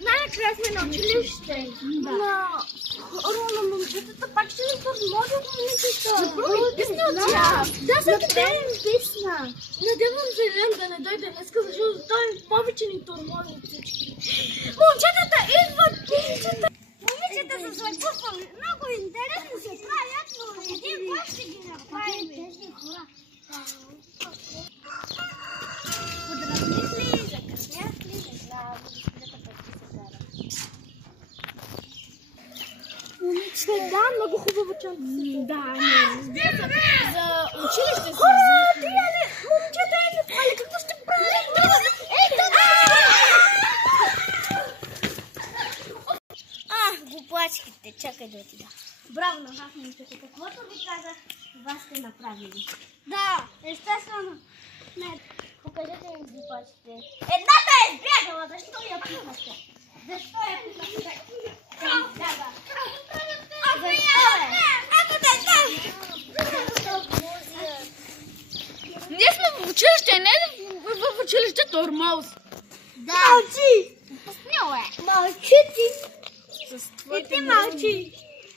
Най-накрая сме на училище. Рона, момчетата пак ще ни тормозят, момичета. Запомни песни от тях. Да, всеки ден песна. Надявам се Елен да не дойде днеска, защото той повече ни тормози от всички. Момчетата идват, момчета. Момичета са слъчували. Много интересно се правят, но един кой ще ги направи тези хора. Подразних ли? Закъснях ли? Не знам. Момичета, да, много хубаво чанта. Да, не. За училище си. Триали, момчета, али какво ще правим? Глупачките, чакай да отида. Браво на вас, момчета. Каквото ви казах, вас сте направили. Да, естествено. Не, покажете ми глупачките. Едната е избягала, защо я пипнахте? Защо я пипнахте? Ние сме в училище, не в училище Тормоз. Да. Мълчи! Посмил е. Мълчи ти! И ти мълчи!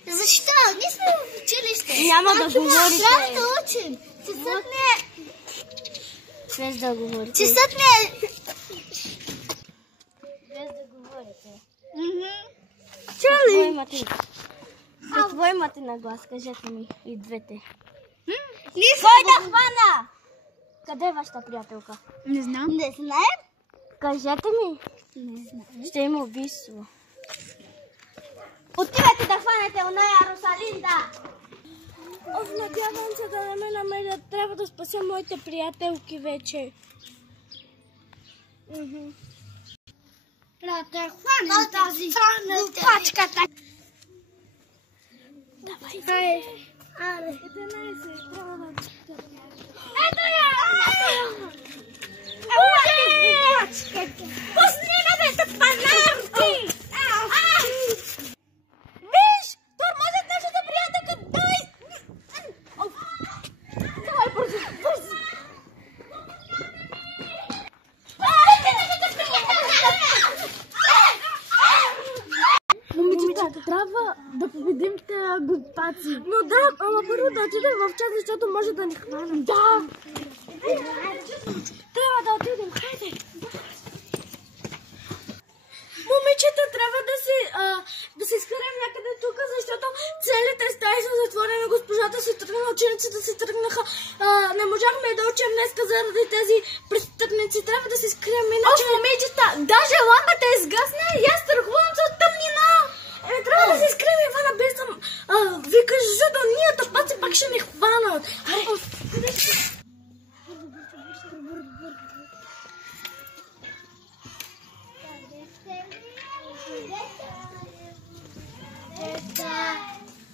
Защо? Ние сме в училище. Няма да говорите. Трябва да учим. Часът ми е... Без да говорите. Часът ми е... Без да говорите. Чали? Какво имате на глас? Кажете ми и двете. Кой да хвана? Къде е вашата приятелка? Не знам. Не знаем. Кажете ми. Не знам. Ще има убийство. Отивайте да хванете оная Росалинда. Надявам се да не ме намерят. Трябва да спася моите приятелки вече. Трябва да хванем тази глупачката. Давай. Аре. 11. Трябва да... Ето я! Пусни ме, бе, са панарки! Виж! Тормозят нашата приятелка! Дай! Давай, бързо, бързо! Момичета, трябва да победим тези глупаци. Но да, ама първо да отидем в чат, защото може да ни хванат. Да! Трябва да отидем, хайде! Момичета, трябва да се скарем някъде тук, защото целите стаи са затворени, госпожата се тръгна, учениците се тръгнаха. Не можахме да учим днеска заради тези престъпници. Трябва да се скрием иначе. Момичета, даже лампата е сгасна и аз страхувам се от тъмнина. Трябва да се скрием, Ивана, без да викаш, защото ние тъпаци пак ще ни хванат.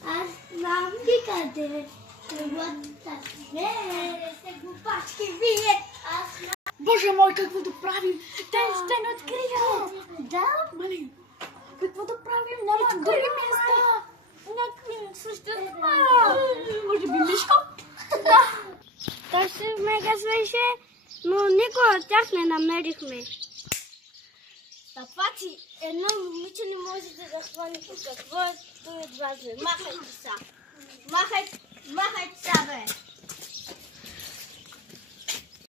Аз знам ви къде. Сте глупачки вие. Боже мой, какво да правим? Те ще ни открият. Да? Какво да правим? Няма други места. Някакви същества. Може би мишко? Той се мега свеше, но никой от тях не намерихме. Тапачи, едно момиче не можете да хванете. Какво е това от вас? Махайте са. Махайте са, бе.